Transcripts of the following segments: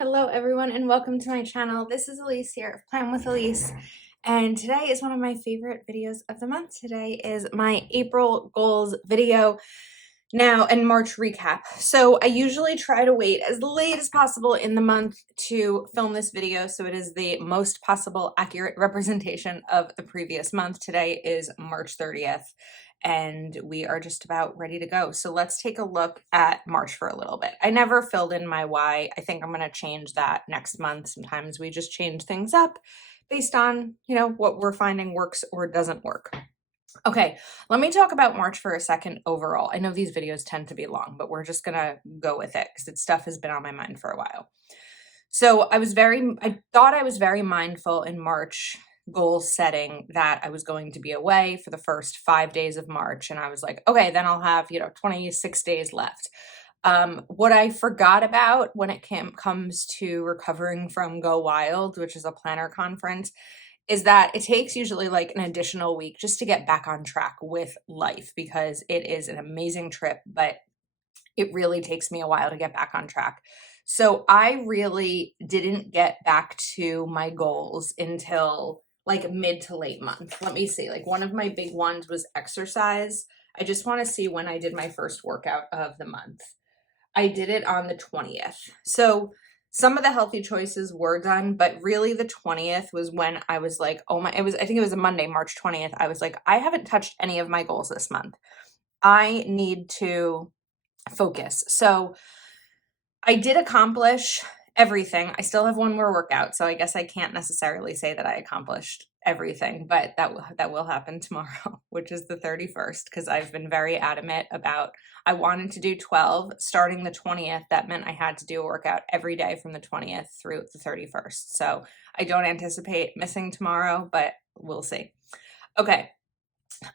Hello everyone and welcome to my channel. This is Elise here of Plan with Elise, and today is one of my favorite videos of the month. Today is my April goals video now and March recap. So I usually try to wait as late as possible in the month to film this video so it is the most possible accurate representation of the previous month. Today is March 30th and we are just about ready to go. So let's take a look at March for a little bit. I never filled in my why. I think I'm going to change that next month. Sometimes we just change things up based on, what we're finding works or doesn't work. Okay, let me talk about March for a second overall. I know these videos tend to be long, but we're just going to go with it because stuff has been on my mind for a while. So I thought I was very mindful in March goal setting that I was going to be away for the first 5 days of March. And I was like, okay, then I'll have, 26 days left. What I forgot about when it comes to recovering from Go Wild, which is a planner conference, is that it takes usually like an additional week just to get back on track with life because it is an amazing trip, but it really takes me a while to get back on track. So I really didn't get back to my goals until like mid to late month. Let me see, like one of my big ones was exercise. I just want to see when I did my first workout of the month. I did it on the 20th. So some of the healthy choices were done, but really the 20th was when I was like, I think it was a Monday, March 20th. I was like, I haven't touched any of my goals this month. I need to focus. So I did accomplish everything. I still have one more workout, so I guess I can't necessarily say that I accomplished everything, but that will happen tomorrow, which is the 31st, because I've been very adamant about I wanted to do 12 starting the 20th. That meant I had to do a workout every day from the 20th through the 31st. So I don't anticipate missing tomorrow, but we'll see. Okay.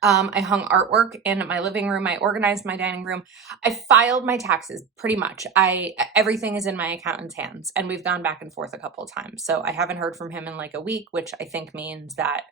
I hung artwork in my living room. I organized my dining room. I filed my taxes pretty much. Everything is in my accountant's hands, and we've gone back and forth a couple of times. So I haven't heard from him in like a week, which I think means that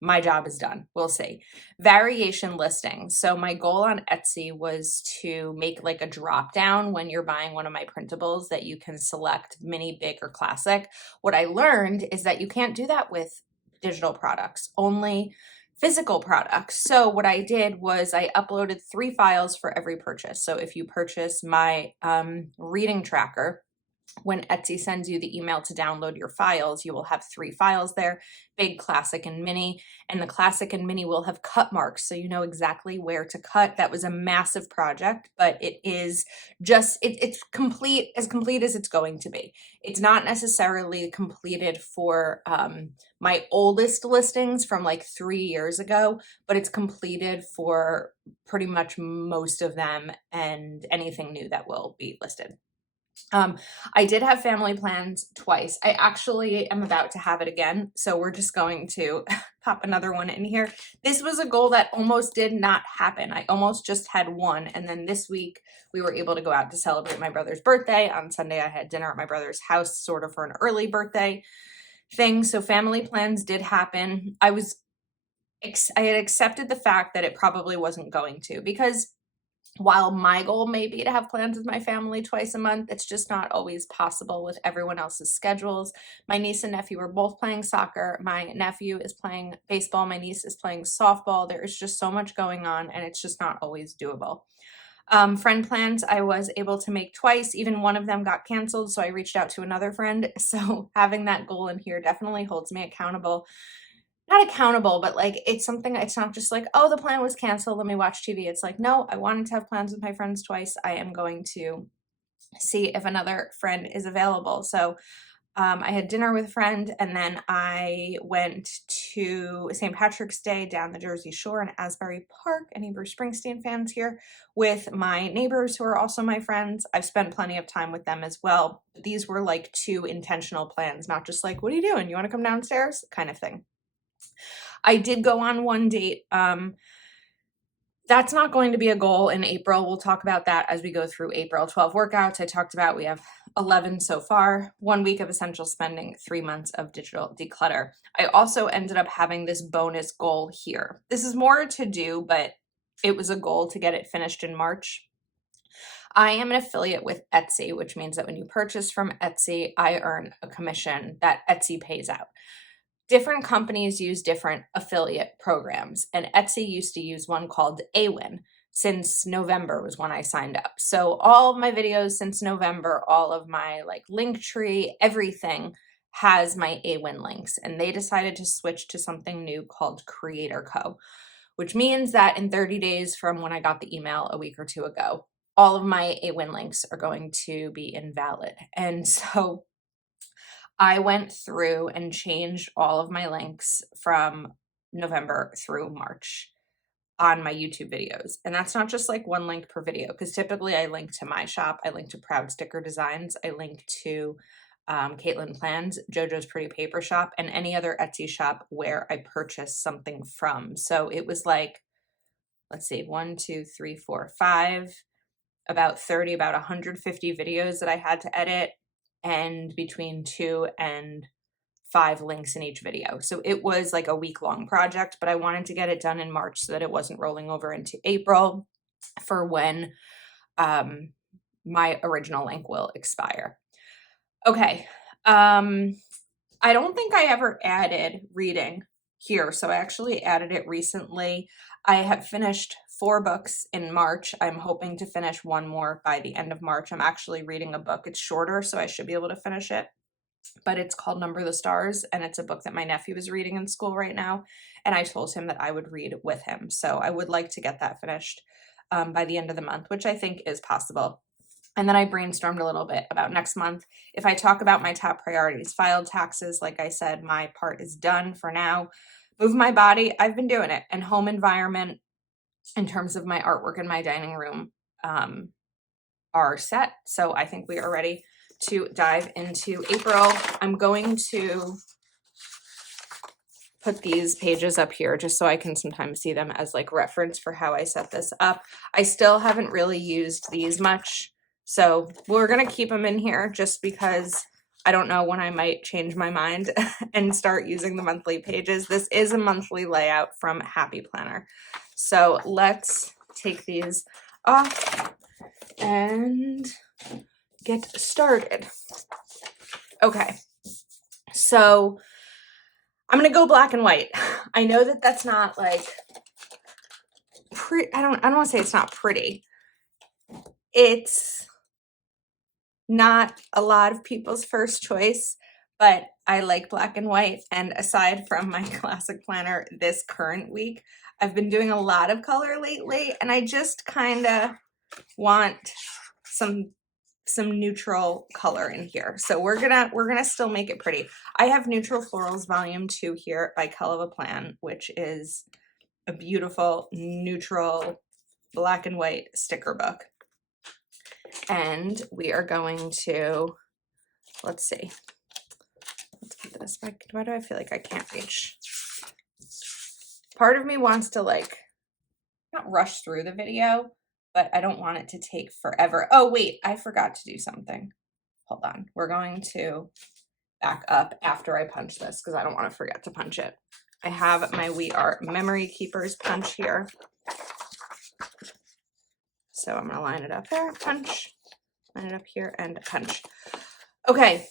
my job is done. We'll see. Variation listings. So my goal on Etsy was to make like a drop down when you're buying one of my printables that you can select mini, big, or classic. What I learned is that you can't do that with digital products, only physical products. So what I did was I uploaded 3 files for every purchase. So if you purchase my reading tracker, when Etsy sends you the email to download your files, you will have 3 files there, big, classic, and mini. And the classic and mini will have cut marks, so you know exactly where to cut. That was a massive project, but it is just, it's complete as it's going to be. It's not necessarily completed for my oldest listings from like 3 years ago, but it's completed for pretty much most of them and anything new that will be listed. I did have family plans twice. I actually am about to have it again, so we're just going to pop another one in here. This was a goal that almost did not happen. I almost just had one, and then this week we were able to go out to celebrate my brother's birthday. On Sunday, I had dinner at my brother's house, sort of for an early birthday thing, so family plans did happen. I had accepted the fact that it probably wasn't going to, because while my goal may be to have plans with my family twice a month, it's just not always possible with everyone else's schedules. My niece and nephew are both playing soccer. My nephew is playing baseball. My niece is playing softball. There is just so much going on, and it's just not always doable. Friend plans I was able to make twice. Even one of them got canceled, so I reached out to another friend. So having that goal in here definitely holds me accountable. Not accountable, but like it's something, it's not just like, oh, the plan was canceled, let me watch TV. It's like, no, I wanted to have plans with my friends twice. I am going to see if another friend is available. So I had dinner with a friend, and then I went to St. Patrick's Day down the Jersey Shore in Asbury Park. Any Bruce Springsteen fans here? With my neighbors who are also my friends. I've spent plenty of time with them as well. These were like 2 intentional plans, not just like, what are you doing? You want to come downstairs? Kind of thing. I did go on one date. That's not going to be a goal in April. We'll talk about that as we go through April. 12 workouts I talked about. We have 11 so far. 1 week of essential spending, 3 months of digital declutter. I also ended up having this bonus goal here. This is more to do, but it was a goal to get it finished in March. I am an affiliate with Etsy, which means that when you purchase from Etsy, I earn a commission that Etsy pays out. Different companies use different affiliate programs, and Etsy used to use one called Awin. Since November was when I signed up. So all of my videos since November, all of my like Linktree, everything has my Awin links, and they decided to switch to something new called Creator Co, which means that in 30 days from when I got the email a week or two ago, all of my Awin links are going to be invalid. And so I went through and changed all of my links from November through March on my YouTube videos. And that's not just like one link per video, because typically I link to my shop, I link to Proud Sticker Designs, I link to Caitlin Plans, JoJo's Pretty Paper Shop, and any other Etsy shop where I purchase something from. So it was like, let's see, 1, 2, 3, 4, 5, about 30, about 150 videos that I had to edit, and between 2 and 5 links in each video. So it was like a week-long project, but I wanted to get it done in March so that it wasn't rolling over into April for when my original link will expire. Okay. I don't think I ever added reading here, so I actually added it recently. I have finished 4 books in March. I'm hoping to finish 1 more by the end of March. I'm actually reading a book. It's shorter, so I should be able to finish it. But it's called Number the Stars, and it's a book that my nephew is reading in school right now, and I told him that I would read with him. So I would like to get that finished by the end of the month, which I think is possible. And then I brainstormed a little bit about next month. If I talk about my top priorities, filed taxes, like I said, my part is done for now. Move my body, I've been doing it. And home environment, in terms of my artwork in my dining room, are set. So I think we are ready to dive into April. I'm going to put these pages up here just so I can sometimes see them as like reference for how I set this up. I still haven't really used these much, so we're gonna keep them in here just because I don't know when I might change my mind and start using the monthly pages. This is a monthly layout from Happy Planner. So let's take these off and get started. Okay, so I'm gonna go black and white. I know that that's not like pretty. I don't want to say it's not pretty. It's not a lot of people's first choice, but I like black and white. And aside from my classic planner this current week, I've been doing a lot of color lately, and I just kind of want some neutral color in here. So we're gonna still make it pretty. I have Neutral Florals Volume 2 here by Kelava Plan, which is a beautiful neutral black and white sticker book. And we are going to, let's see. Let's put this back. Why do I feel like I can't reach? Part of me wants to like not rush through the video, but I don't want it to take forever. Oh, wait, I forgot to do something. Hold on. We're going to back up after I punch this because I don't want to forget to punch it. I have my We Are Memory Keepers punch here. So I'm going to line it up there, punch, line it up here, and punch. Okay,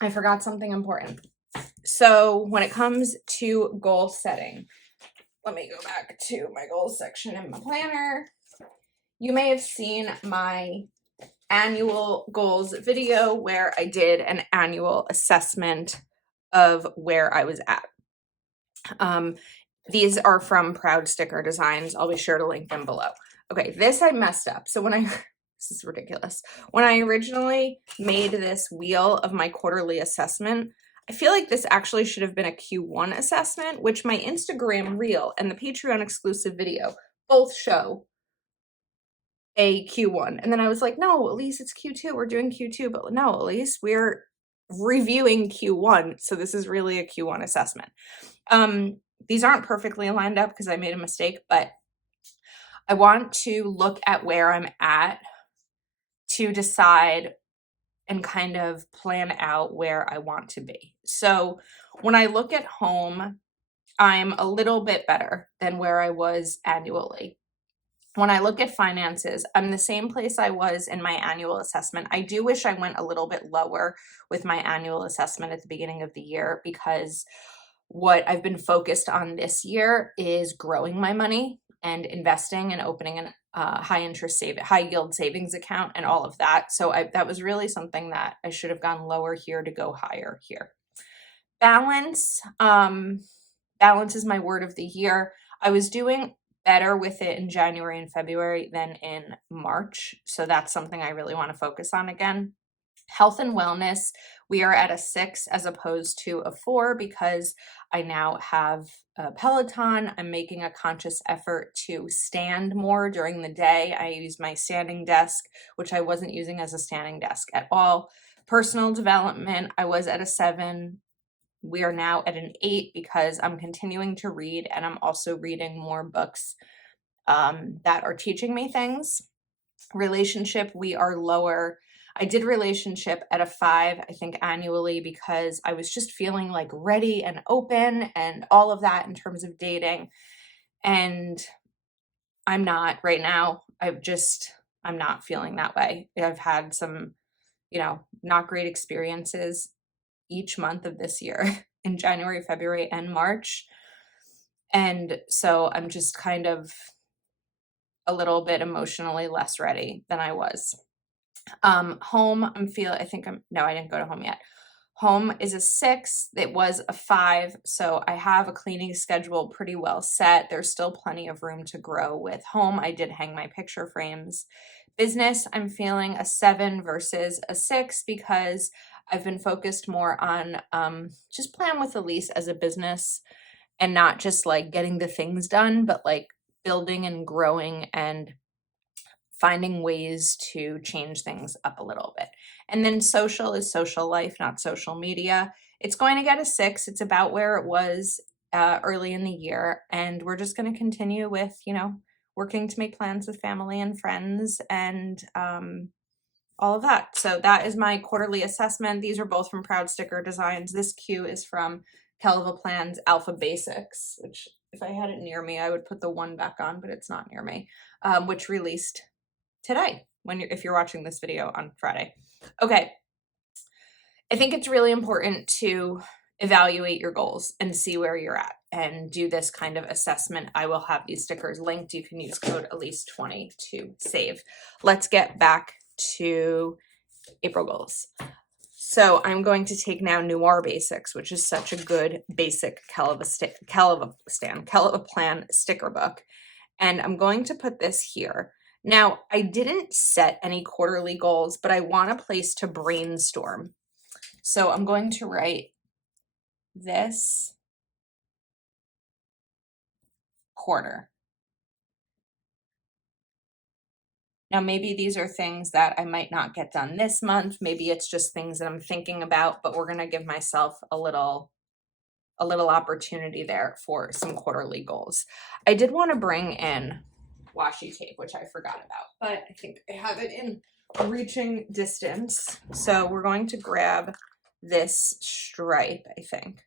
I forgot something important. So when it comes to goal setting, let me go back to my goals section in my planner. You may have seen my annual goals video where I did an annual assessment of where I was at. These are from Proud Sticker Designs. I'll be sure to link them below. Okay, this I messed up. So this is ridiculous. When I originally made this wheel of my quarterly assessment, I feel like this actually should have been a Q1 assessment, which my Instagram reel and the Patreon exclusive video both show a Q1. And then I was like, no, Elise, it's Q2. We're doing Q2. But no, Elise, we're reviewing Q1. So this is really a Q1 assessment. These aren't perfectly lined up because I made a mistake, but I want to look at where I'm at to decide and kind of plan out where I want to be. So when I look at home, I'm a little bit better than where I was annually. when I look at finances, I'm the same place I was in my annual assessment. I do wish I went a little bit lower with my annual assessment at the beginning of the year, because what I've been focused on this year is growing my money and investing and opening an high yield savings account and all of that. So that was really something that I should have gone lower here to go higher here. Balance. Balance is my word of the year. I was doing better with it in January and February than in March. So that's something I really want to focus on again. Health and wellness, we are at a 6 as opposed to a 4 because I now have a Peloton. I'm making a conscious effort to stand more during the day. I use my standing desk, which I wasn't using as a standing desk at all. Personal development, I was at a 7. We are now at an 8 because I'm continuing to read, and I'm also reading more books that are teaching me things. Relationship, we are lower. I did relationship at a 5, I think, annually, because I was just feeling like ready and open and all of that in terms of dating. And I'm not right now. I'm not feeling that way. I've had some, not great experiences each month of this year in January, February, and March. And so I'm just kind of a little bit emotionally less ready than I was. Home, I didn't go to home yet. Home is a 6. It was a 5. So I have a cleaning schedule pretty well set. There's still plenty of room to grow with home. I did hang my picture frames. Business, I'm feeling a 7 versus a 6 because I've been focused more on just Plan with Elise as a business, and not just like getting the things done, but like building and growing and finding ways to change things up a little bit. And then social is social life, not social media. It's going to get a 6. It's about where it was early in the year. And we're just going to continue with, working to make plans with family and friends and all of that. So that is my quarterly assessment. These are both from Proud Sticker Designs. This cue is from Kelva Plan's Alpha Basics, which if I had it near me, I would put the 1 back on, but it's not near me, which released today if you're watching this video on Friday. Okay. I think it's really important to evaluate your goals and see where you're at and do this kind of assessment. I will have these stickers linked. You can use code Elise20 to save. Let's get back to April goals. So I'm going to take now Noir Basics, which is such a good basic Kelva Plan sticker book. And I'm going to put this here. Now, I didn't set any quarterly goals, but I want a place to brainstorm. So I'm going to write this quarter. Now, maybe these are things that I might not get done this month. Maybe it's just things that I'm thinking about, but we're going to give myself a little opportunity there for some quarterly goals. I did want to bring in washi tape, which I forgot about, but I think I have it in reaching distance. So we're going to grab this stripe, I think.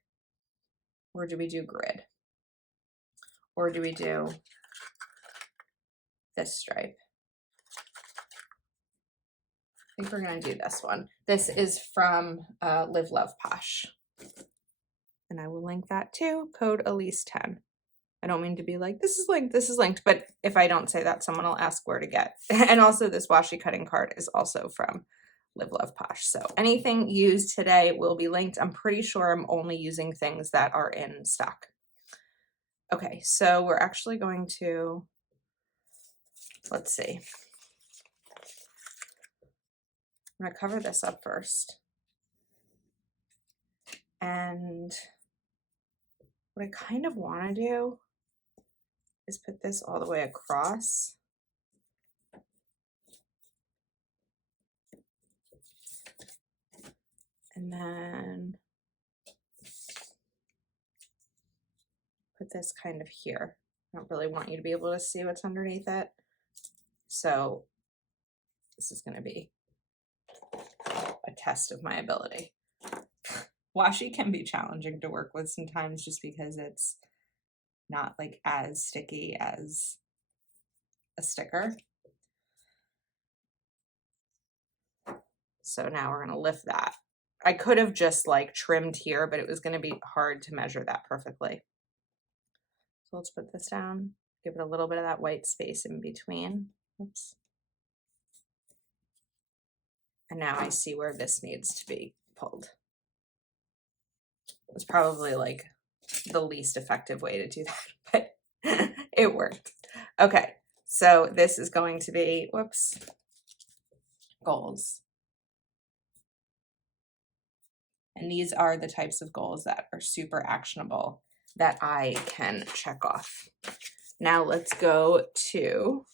Or do we do grid? Or do we do this stripe? I think we're going to do this one. This is from Live Love Posh. And I will link that too, code Elise10. I don't mean to be like, this is linked, but if I don't say that, someone will ask where to get. And also this washi cutting card is also from Live Love Posh. So anything used today will be linked. I'm pretty sure I'm only using things that are in stock. Okay, so we're actually going to, let's see. I'm gonna cover this up first. And what I kind of want to do is put this all the way across. And then put this kind of here. I don't really want you to be able to see what's underneath it. So this is going to be a test of my ability. Washi can be challenging to work with sometimes just because it's not like as sticky as a sticker. So now we're going to lift that. I could have just like trimmed here, but it was going to be hard to measure that perfectly. So let's put this down, give it a little bit of that white space in between. Oops. And now I see where this needs to be pulled. It was probably like the least effective way to do that, but it worked. Okay, so this is going to be, whoops, goals. And these are the types of goals that are super actionable that I can check off. Now let's go to,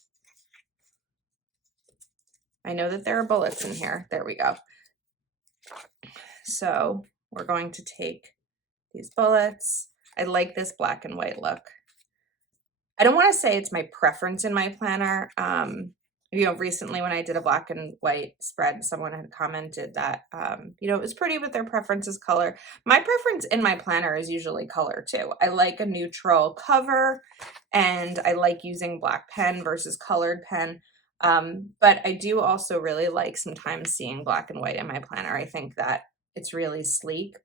I know that there are bullets in here. There we go. So we're going to take these bullets. I like this black and white look. I don't want to say it's my preference in my planner. You know, recently when I did a black and white spread, someone had commented that, you know, it was pretty, but their preference is color. My preference in my planner is usually color too. I like a neutral cover and I like using black pen versus colored pen. But I do also really like sometimes seeing black and white in my planner. I think that it's really sleek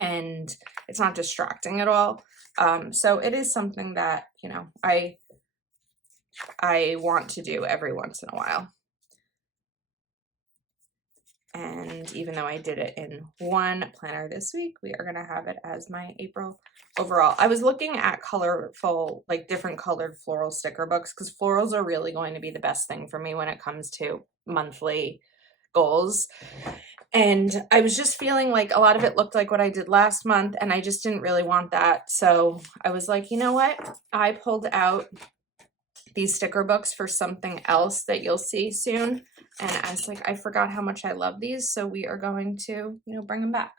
and it's not distracting at all. So it is something that, you know, I want to do every once in a while. And even though I did it in one planner this week, we are going to have it as my April overall. I was looking at colorful, like different colored floral sticker books because florals are really going to be the best thing for me when it comes to monthly goals. And I was just feeling like a lot of it looked like what I did last month and I just didn't really want that. So I was like, you know what? I pulled out these sticker books for something else that you'll see soon. And I was like, I forgot how much I love these. So we are going to, you know, bring them back.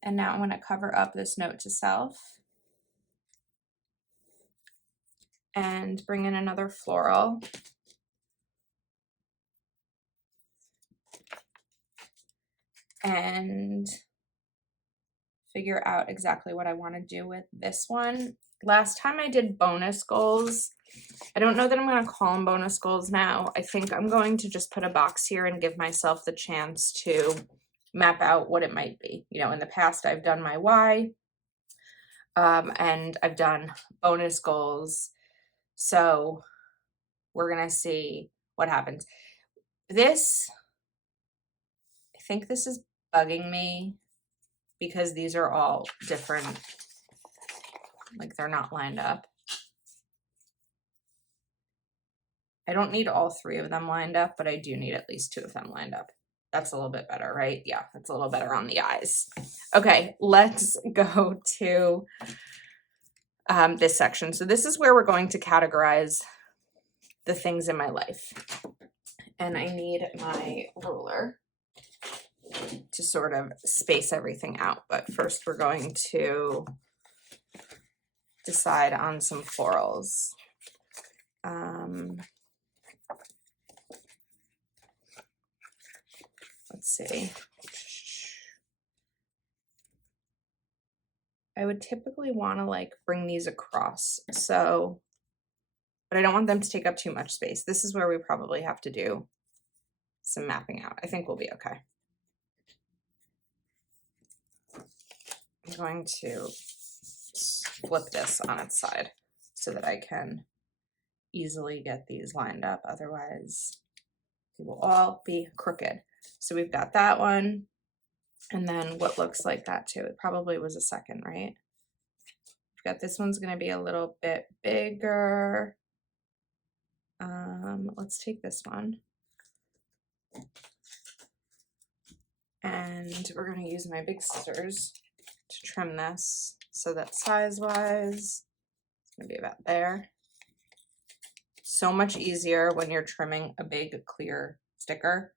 And now I'm going to cover up this note to self and bring in another floral. And figure out exactly what I want to do with this one. Last time I did bonus goals, I don't know that I'm going to call them bonus goals now. I think I'm going to just put a box here and give myself the chance to map out what it might be. You know, in the past, I've done my why, and I've done bonus goals. So we're going to see what happens. This, I think this is bugging me because these are all different, like they're not lined up. I don't need all three of them lined up, but I do need at least two of them lined up. That's a little bit better, right? Yeah, that's a little better on the eyes. Okay, let's go to this section. So this is where we're going to categorize the things in my life. And I need my ruler to sort of space everything out. But first we're going to decide on some florals. Let's see. I would typically want to like bring these across. So, but I don't want them to take up too much space. This is where we probably have to do some mapping out. I think we'll be okay. I'm going to flip this on its side so that I can easily get these lined up. Otherwise, they will all be crooked. So we've got that one. And then what looks like that too. It probably was a second, right? We've got this one's going to be a little bit bigger. Let's take this one. And we're going to use my big scissors to trim this so that size-wise, it's going to be about there. So much easier when you're trimming a big clear sticker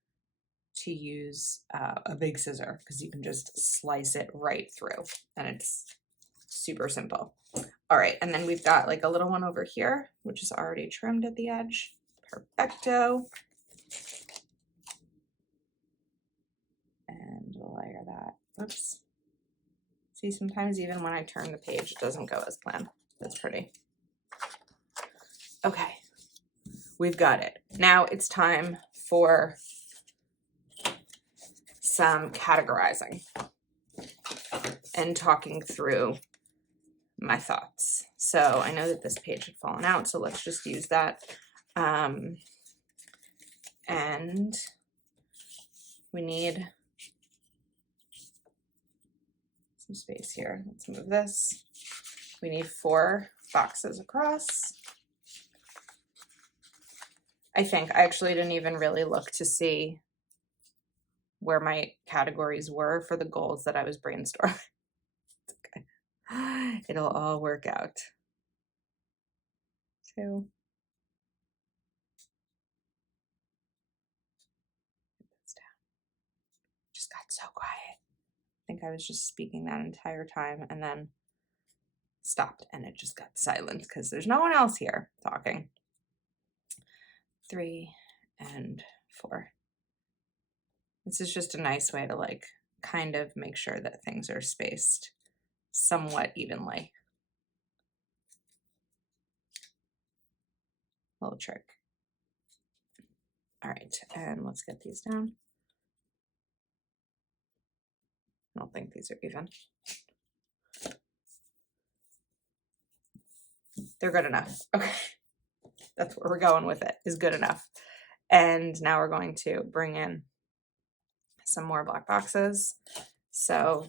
to use a big scissor because you can just slice it right through and it's super simple. All right, and then we've got like a little one over here, which is already trimmed at the edge. Perfecto. And we'll layer that. Oops. See, sometimes even when I turn the page, it doesn't go as planned. That's pretty. Okay, we've got it. Now it's time for some categorizing and talking through my thoughts. So I know that this page had fallen out, so let's just use that. And we need some space here. Let's move this. We need 4 boxes across. I think I actually didn't even really look to see where my categories were for the goals that I was brainstorming. It's okay. It'll all work out. 2. Just got so quiet. I think I was just speaking that entire time and then stopped and it just got silent because there's no one else here talking. 3 and 4. This is just a nice way to like kind of make sure that things are spaced somewhat evenly. Little trick. All right, and let's get these down. I don't think these are even. They're good enough. Okay, that's where we're going with it, is good enough. And now we're going to bring in some more black boxes. So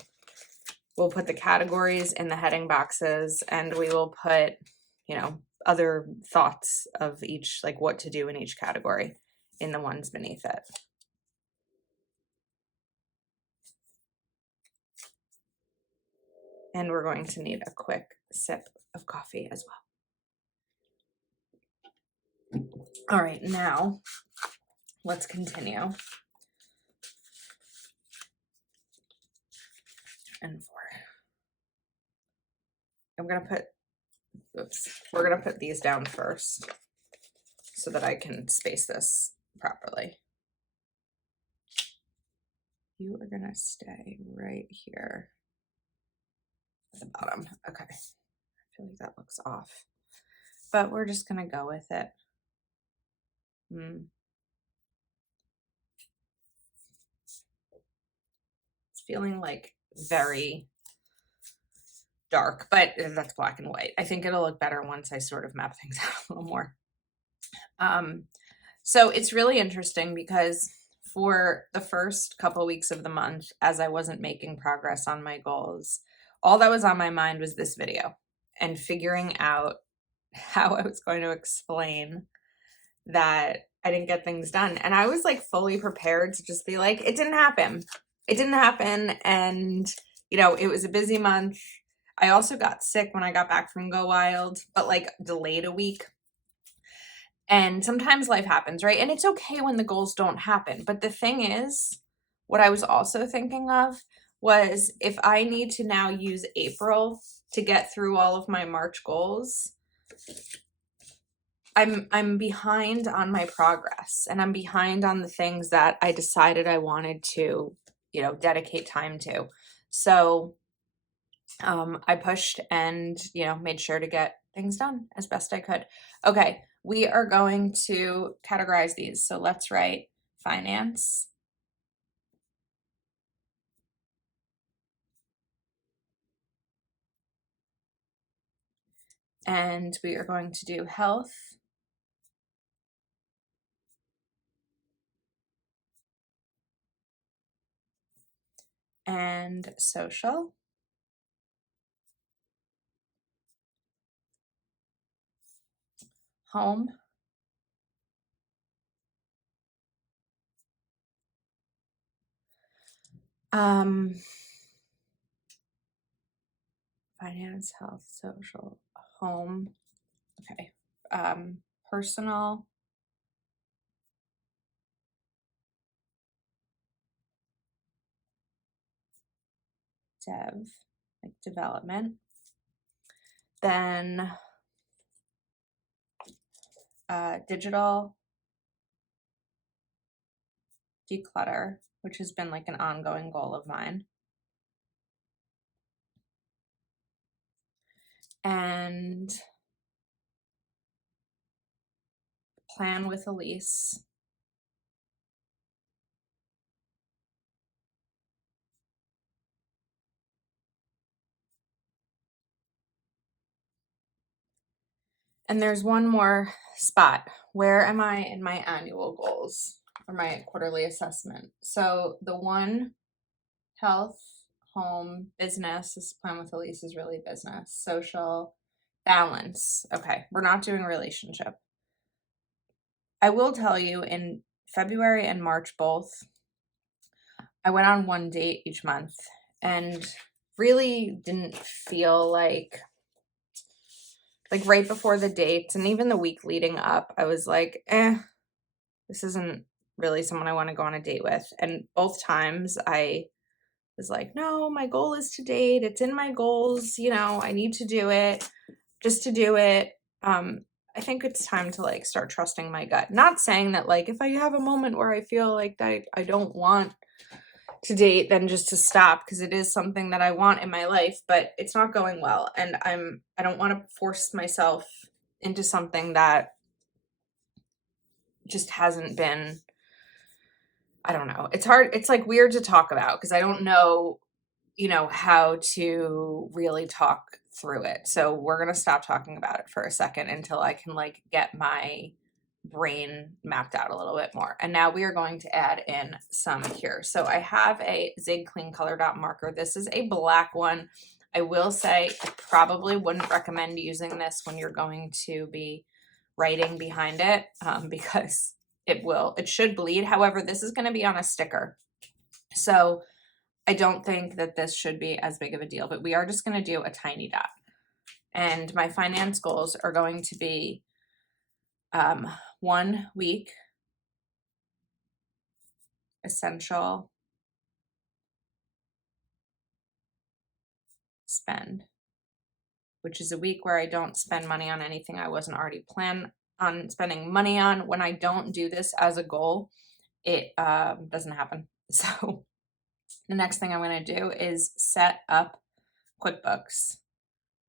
we'll put the categories in the heading boxes and we will put, you know, other thoughts of each, like what to do in each category in the ones beneath it. And we're going to need a quick sip of coffee as well. All right, now let's continue. And 4. I'm gonna put, we're gonna put these down first so that I can space this properly. You are gonna stay right here at the bottom. Okay, I feel like that looks off, but we're just gonna go with it. It's feeling like very dark, but that's black and white. I think it'll look better once I sort of map things out a little more. So it's really interesting because for the first couple weeks of the month, as I wasn't making progress on my goals, all that was on my mind was this video and figuring out how I was going to explain that I didn't get things done. And I was like fully prepared to just be like, it didn't happen. It didn't happen. And, you know, it was a busy month. I also got sick when I got back from Go Wild, but like delayed a week. And sometimes life happens, right? And it's okay when the goals don't happen. But the thing is, what I was also thinking of was if I need to now use April to get through all of my March goals, I'm behind on my progress and I'm behind on the things that I decided I wanted to, you know, dedicate time to. So I pushed and, you know, made sure to get things done as best I could. Okay, we are going to categorize these. So let's write finance. And we are going to do health. And social. Home. Finance, health, social, home. Okay. Personal. Dev, like development. Then digital declutter, which has been like an ongoing goal of mine. And Plan with Elise. And there's one more spot. Where am I in my annual goals or my quarterly assessment? So the one, health, home, business, this Plan with Elise is really business, social, balance. Okay, we're not doing relationship. I will tell you, in February and March both, I went on one date each month and really didn't feel like right before the dates and even the week leading up, I was like, this isn't really someone I want to go on a date with. And both times I was like, no, my goal is to date. It's in my goals. You know, I need to do it just to do it. I think it's time to like start trusting my gut. Not saying that like if I have a moment where I feel like that I don't want to date, then just to stop, because it is something that I want in my life, but it's not going well. And I don't want to force myself into something that just hasn't been, I don't know. It's hard. It's like weird to talk about because I don't know, how to really talk through it. So we're going to stop talking about it for a second until I can like get my brain mapped out a little bit more. And now we are going to add in some here. So I have a Zig Clean Color Dot marker. This is a black one. I will say I probably wouldn't recommend using this when you're going to be writing behind it because it should bleed. However, this is going to be on a sticker. So I don't think that this should be as big of a deal, but we are just going to do a tiny dot. And my finance goals are going to be 1 week essential spend, which is a week where I don't spend money on anything I wasn't already planned on spending money on. When I don't do this as a goal, it doesn't happen. So the next thing I'm going to do is set up QuickBooks.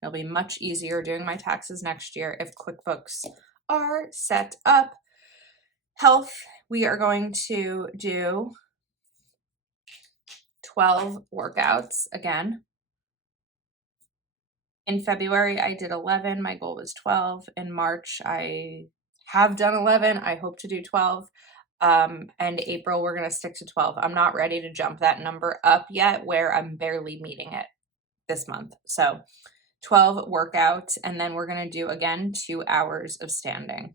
It'll be much easier doing my taxes next year if QuickBooks are set up. Health, we are going to do 12 workouts again. In February, I did 11. My goal was 12. In March, I have done 11. I hope to do 12. And April, we're going to stick to 12. I'm not ready to jump that number up yet where I'm barely meeting it this month. So 12 workouts, and then we're going to do again 2 hours of standing.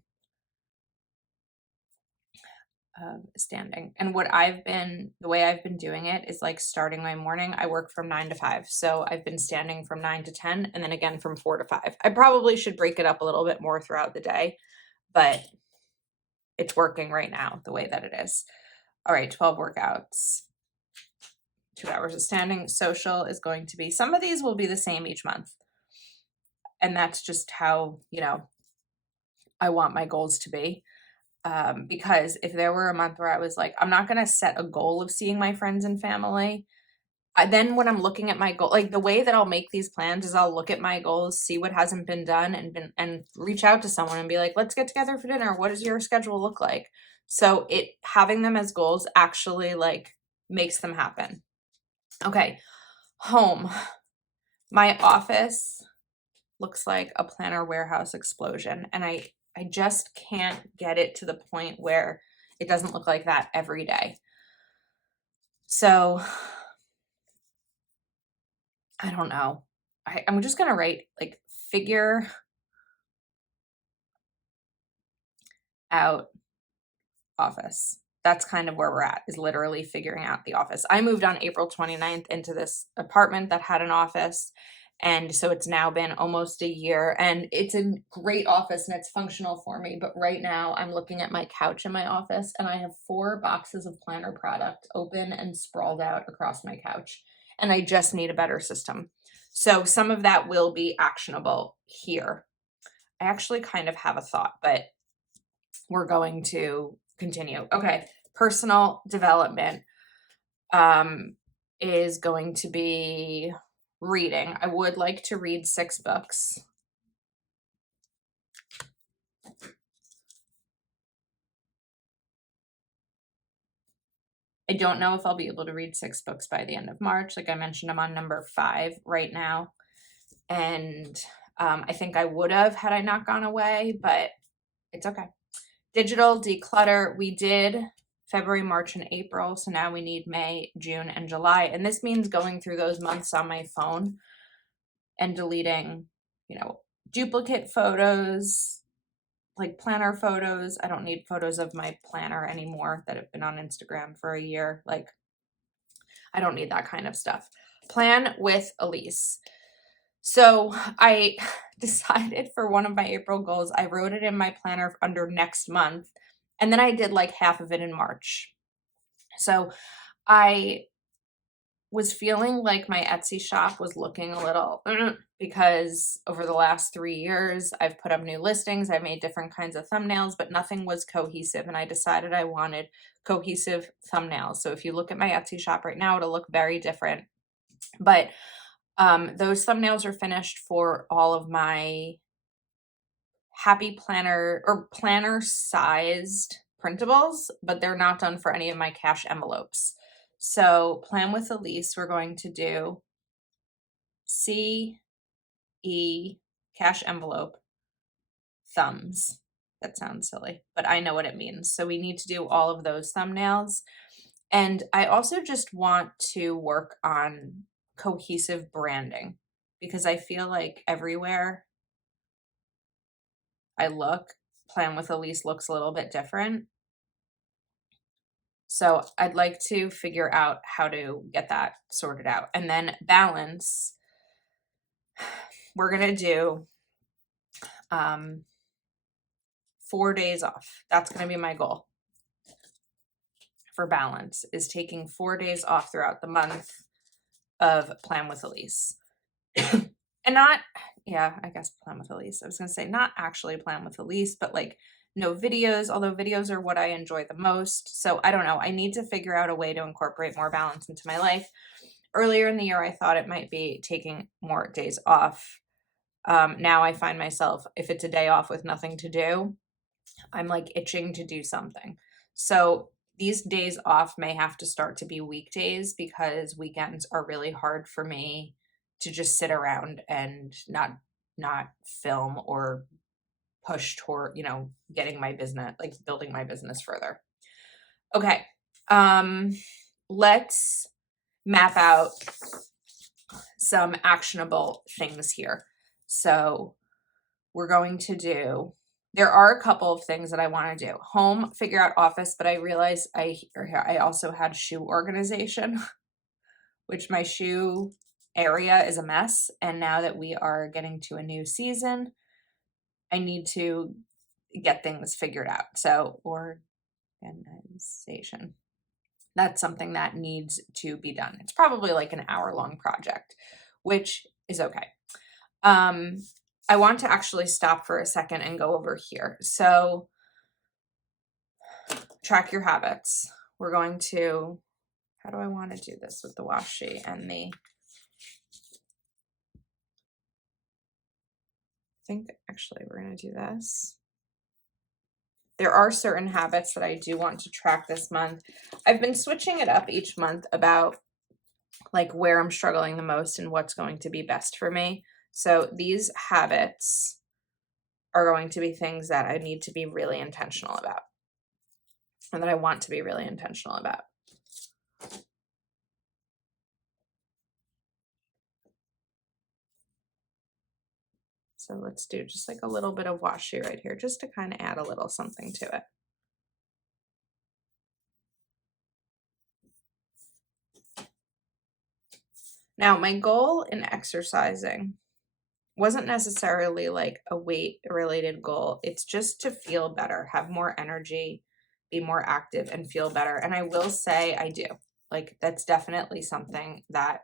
And the way I've been doing it is like starting my morning. I work from 9 to 5. So I've been standing from 9 to 10 and then again from 4 to 5. I probably should break it up a little bit more throughout the day, but it's working right now the way that it is. All right, 12 workouts, 2 hours of standing. Social is going to be, some of these will be the same each month. And that's just how, I want my goals to be. Because if there were a month where I was like, I'm not going to set a goal of seeing my friends and family, then when I'm looking at my goal, like the way that I'll make these plans is I'll look at my goals, see what hasn't been done, and reach out to someone and be like, let's get together for dinner. What does your schedule look like? So having them as goals actually like makes them happen. Okay. Home. My office looks like a planner warehouse explosion. And I just can't get it to the point where it doesn't look like that every day. So I don't know. I'm just going to write like figure out office. That's kind of where we're at, is literally figuring out the office. I moved on April 29th into this apartment that had an office. And so it's now been almost a year, and it's a great office and it's functional for me. But right now I'm looking at my couch in my office and I have 4 boxes of planner product open and sprawled out across my couch. And I just need a better system. So some of that will be actionable here. I actually kind of have a thought, but we're going to continue. Okay. Personal development is going to be reading. I would like to read 6 books. I don't know if I'll be able to read 6 books by the end of March. Like I mentioned, I'm on number 5 right now. And I think I would have had I not gone away, but it's okay. Digital declutter, we did February, March, and April. So now we need May, June, and July. And this means going through those months on my phone and deleting, duplicate photos, like planner photos. I don't need photos of my planner anymore that have been on Instagram for a year. Like, I don't need that kind of stuff. Plan with Elise. So I decided for one of my April goals, I wrote it in my planner under next month. And then I did like half of it in March. So I was feeling like my Etsy shop was looking a little because over the last 3 years, I've put up new listings. I've made different kinds of thumbnails, but nothing was cohesive. And I decided I wanted cohesive thumbnails. So if you look at my Etsy shop right now, it'll look very different. But those thumbnails are finished for all of my happy planner or planner sized printables, but they're not done for any of my cash envelopes. So Plan with Elise, we're going to do CE cash envelope thumbs. That sounds silly, but I know what it means. So we need to do all of those thumbnails. And I also just want to work on cohesive branding because I feel like everywhere I look, Plan with Elise looks a little bit different. So I'd like to figure out how to get that sorted out. And then balance, we're going to do 4 days off. That's going to be my goal for balance, is taking 4 days off throughout the month of Plan with Elise. And not, I guess Plan with Elise. I was going to say not actually Plan with Elise, but like no videos, although videos are what I enjoy the most. So I don't know. I need to figure out a way to incorporate more balance into my life. Earlier in the year, I thought it might be taking more days off. Now I find myself, if it's a day off with nothing to do, I'm like itching to do something. So these days off may have to start to be weekdays because weekends are really hard for me to just sit around and not film or push toward, getting my business, like building my business further. Okay. Let's map out some actionable things here. So we're going to do, there are a couple of things that I want to do. Home, figure out office, but I realized I also had shoe organization, which my shoe area is a mess. And now that we are getting to a new season, I need to get things figured out. So organization, that's something that needs to be done. It's probably like an hour-long project, which is okay. I want to actually stop for a second and go over here. So track your habits. We're going to, how do I want to do this with the washi and I think actually we're going to do this. There are certain habits that I do want to track this month. I've been switching it up each month about like where I'm struggling the most and what's going to be best for me. So these habits are going to be things that I need to be really intentional about and that I want to be really intentional about. So let's do just like a little bit of washi right here, just to kind of add a little something to it. Now, my goal in exercising wasn't necessarily like a weight-related goal. It's just to feel better, have more energy, be more active, and feel better. And I will say I do. Like, that's definitely something that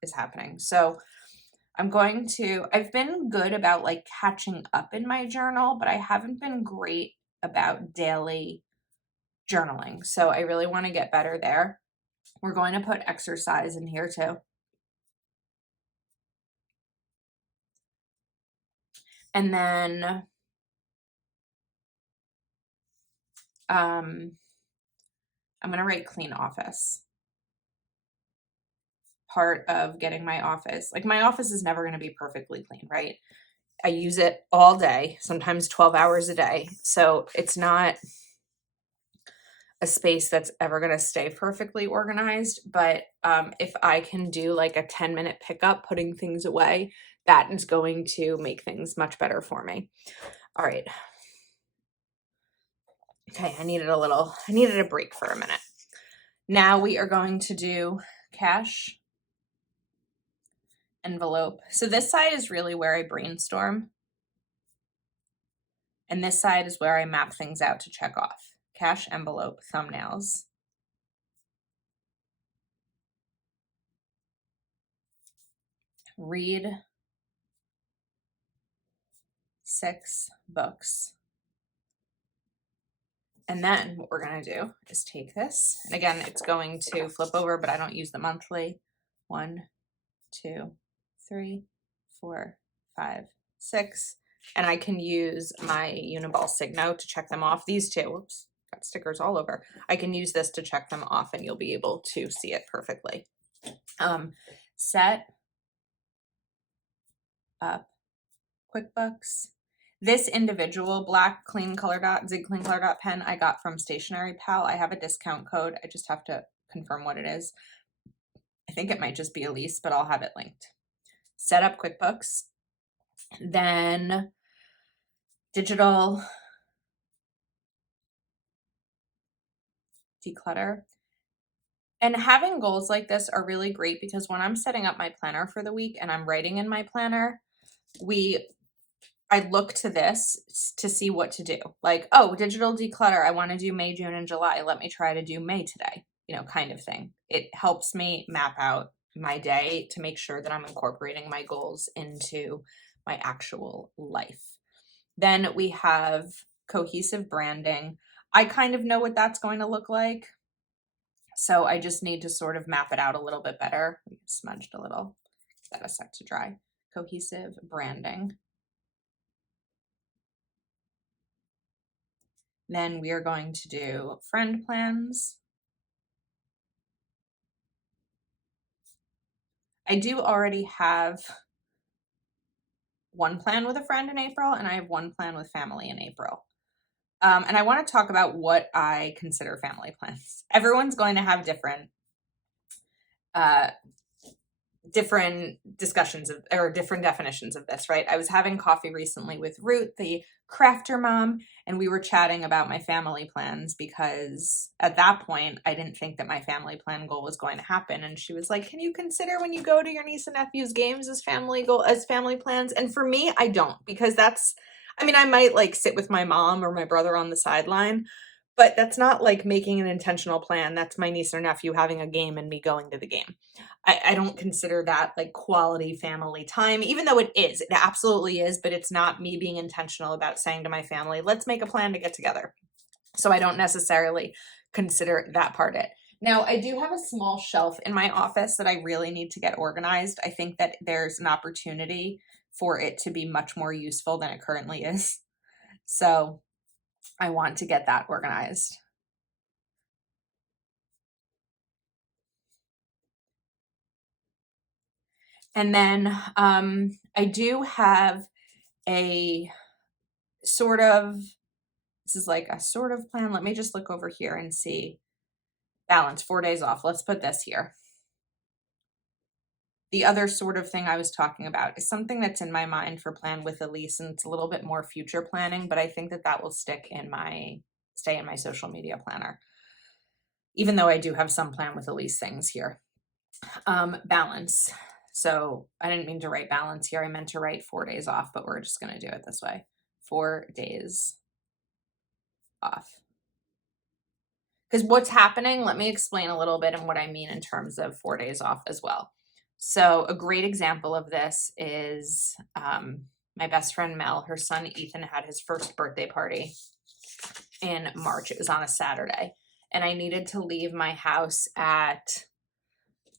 is happening. So I've been good about like catching up in my journal, but I haven't been great about daily journaling. So I really want to get better there. We're going to put exercise in here too. And then I'm going to write clean office. Part of getting my office, like my office is never going to be perfectly clean, right? I use it all day, sometimes 12 hours a day. So it's not a space that's ever going to stay perfectly organized. But if I can do like a 10-minute pickup, putting things away, that is going to make things much better for me. All right. Okay, I needed a break for a minute. Now we are going to do cash, envelope. So this side is really where I brainstorm. And this side is where I map things out to check off. Cash, envelope, thumbnails. Read 6 books. And then what we're going to do is take this. And again, it's going to flip over, but I don't use the monthly. 1, 2, 3, 4, 5, 6. And I can use my Uniball Signo to check them off. These two, whoops, got stickers all over. I can use this to check them off and you'll be able to see it perfectly. Set up QuickBooks. This individual black clean color dot, Zig Clean Color Dot pen I got from Stationery Pal. I have a discount code. I just have to confirm what it is. I think it might just be Elise, but I'll have it linked. Set up QuickBooks. Then digital declutter. And having goals like this are really great because when I'm setting up my planner for the week and I'm writing in my planner, I look to this to see what to do. Like, oh, digital declutter. I want to do May, June, and July. Let me try to do May today, kind of thing. It helps me map out my day to make sure that I'm incorporating my goals into my actual life. Then we have cohesive branding. I kind of know what that's going to look like. So I just need to sort of map it out a little bit better. We smudged a little. Give that a sec to dry. Cohesive branding. Then we are going to do friend plans. I do already have one plan with a friend in April, and I have one plan with family in April. And I want to talk about what I consider family plans. Everyone's going to have different discussions or different definitions of this, right? I was having coffee recently with Ruth, the crafter mom, and we were chatting about my family plans because at that point I didn't think that my family plan goal was going to happen. And she was like, can you consider when you go to your niece and nephew's games as family plans? And for me, I don't, because I might like sit with my mom or my brother on the sideline, but that's not like making an intentional plan. That's my niece or nephew having a game and me going to the game. I don't consider that like quality family time, even though it is. It absolutely is, but it's not me being intentional about saying to my family, let's make a plan to get together. So I don't necessarily consider that part it. Now, I do have a small shelf in my office that I really need to get organized. I think that there's an opportunity for it to be much more useful than it currently is. So I want to get that organized. And then I do have a sort of, this is like a sort of plan. Let me just look over here and see. Balance, 4 days off. Let's put this here. The other sort of thing I was talking about is something that's in my mind for Plan with Elise, and it's a little bit more future planning, but I think that will stay in my social media planner, even though I do have some Plan with Elise things here. Balance. So I didn't mean to write balance here. I meant to write 4 days off, but we're just going to do it this way. 4 days off. Because what's happening, let me explain a little bit and what I mean in terms of 4 days off as well. So a great example of this is my best friend Mel. Her son Ethan had his first birthday party in March. It was on a Saturday. And I needed to leave my house at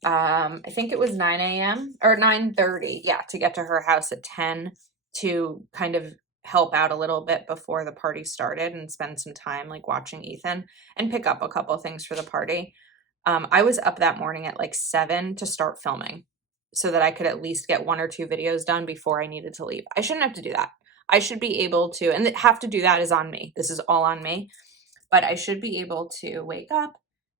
I think it was 9 a.m. or 9:30, to get to her house at 10 to kind of help out a little bit before the party started and spend some time like watching Ethan and pick up a couple of things for the party. I was up that morning at like 7 to start filming so that I could at least get 1 or 2 videos done before I needed to leave. I shouldn't have to do that. I should be able to, and have to do that is on me. This is all on me. But I should be able to wake up,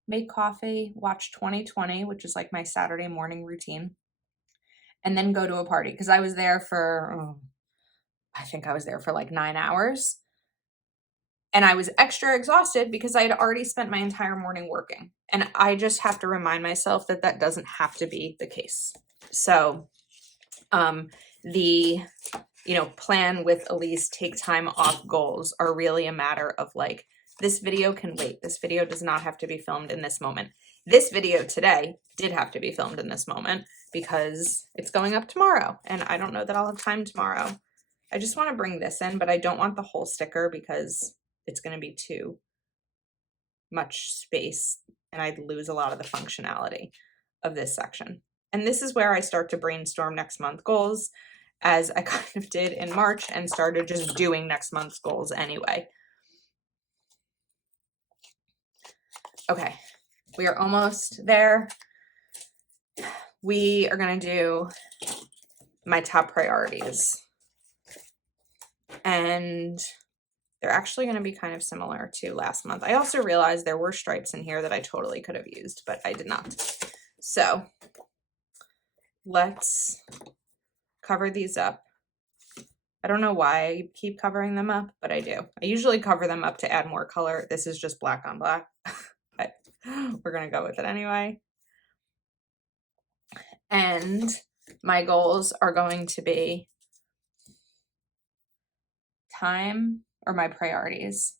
make coffee, watch 2020, which is like my Saturday morning routine, and then go to a party. Because I was there for, I think I was there for like 9 hours. And I was extra exhausted because I had already spent my entire morning working. And I just have to remind myself that that doesn't have to be the case. So the, plan with Elise, take time off goals are really a matter of like, this video can wait. This video does not have to be filmed in this moment. This video today did have to be filmed in this moment because it's going up tomorrow. And I don't know that I'll have time tomorrow. I just want to bring this in, but I don't want the whole sticker because it's going to be too much space and I'd lose a lot of the functionality of this section. And this is where I start to brainstorm next month goals, as I kind of did in March and started just doing next month's goals anyway. Okay, we are almost there. We are going to do my top priorities. And they're actually going to be kind of similar to last month. I also realized there were stripes in here that I totally could have used, but I did not. So let's cover these up. I don't know why I keep covering them up, but I do. I usually cover them up to add more color. This is just black on black. But we're going to go with it anyway. And my goals are going to be time, or my priorities,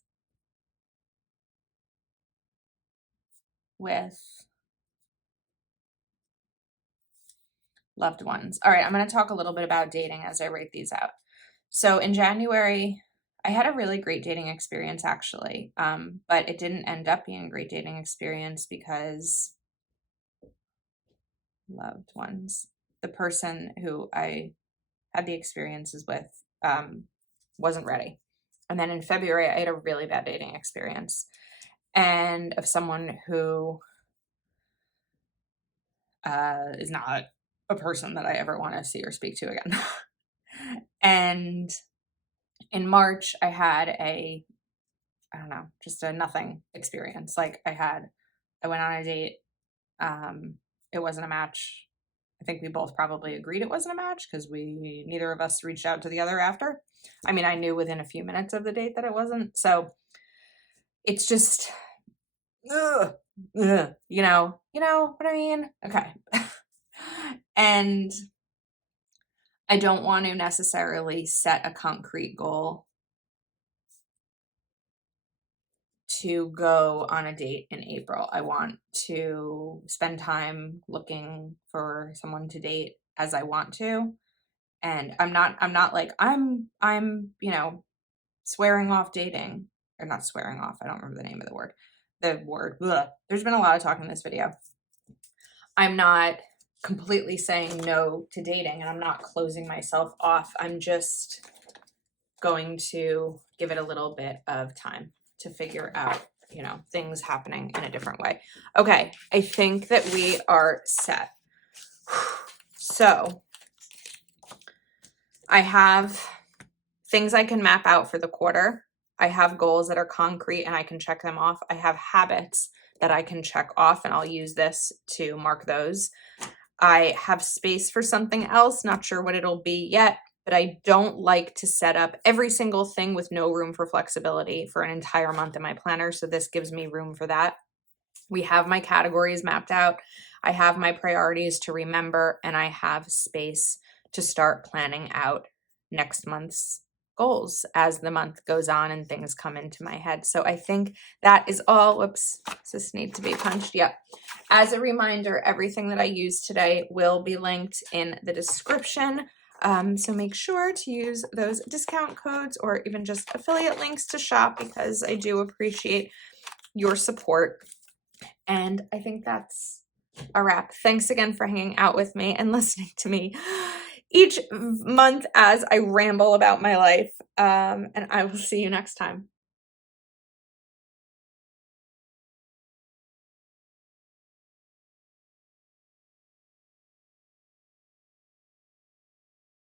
with loved ones. All right, I'm going to talk a little bit about dating as I write these out. So in January, I had a really great dating experience actually, but it didn't end up being a great dating experience because loved ones, the person who I had the experiences with, wasn't ready. And then in February, I had a really bad dating experience, and of someone who is not a person that I ever want to see or speak to again. And in March, I had just a nothing experience. Like I went on a date. It wasn't a match. I think we both probably agreed it wasn't a match because neither of us reached out to the other after. I mean, I knew within a few minutes of the date that it wasn't. So it's just, you know what I mean? Okay. And I don't want to necessarily set a concrete goal to go on a date in April. I want to spend time looking for someone to date as I want to. And I'm not like, I'm, swearing off dating, or not swearing off. I don't remember the name of the word. There's been a lot of talk in this video. I'm not completely saying no to dating, and I'm not closing myself off. I'm just going to give it a little bit of time to figure out, things happening in a different way. Okay, I think that we are set. So I have things I can map out for the quarter. I have goals that are concrete and I can check them off. I have habits that I can check off, and I'll use this to mark those. I have space for something else, not sure what it'll be yet, but I don't like to set up every single thing with no room for flexibility for an entire month in my planner. So this gives me room for that. We have my categories mapped out. I have my priorities to remember, and I have space to start planning out next month's goals as the month goes on and things come into my head. So I think that is all. Whoops, does this need to be punched? Yep. As a reminder, everything that I use today will be linked in the description. So make sure to use those discount codes or even just affiliate links to shop, because I do appreciate your support. And I think that's a wrap. Thanks again for hanging out with me and listening to me each month as I ramble about my life. And I will see you next time.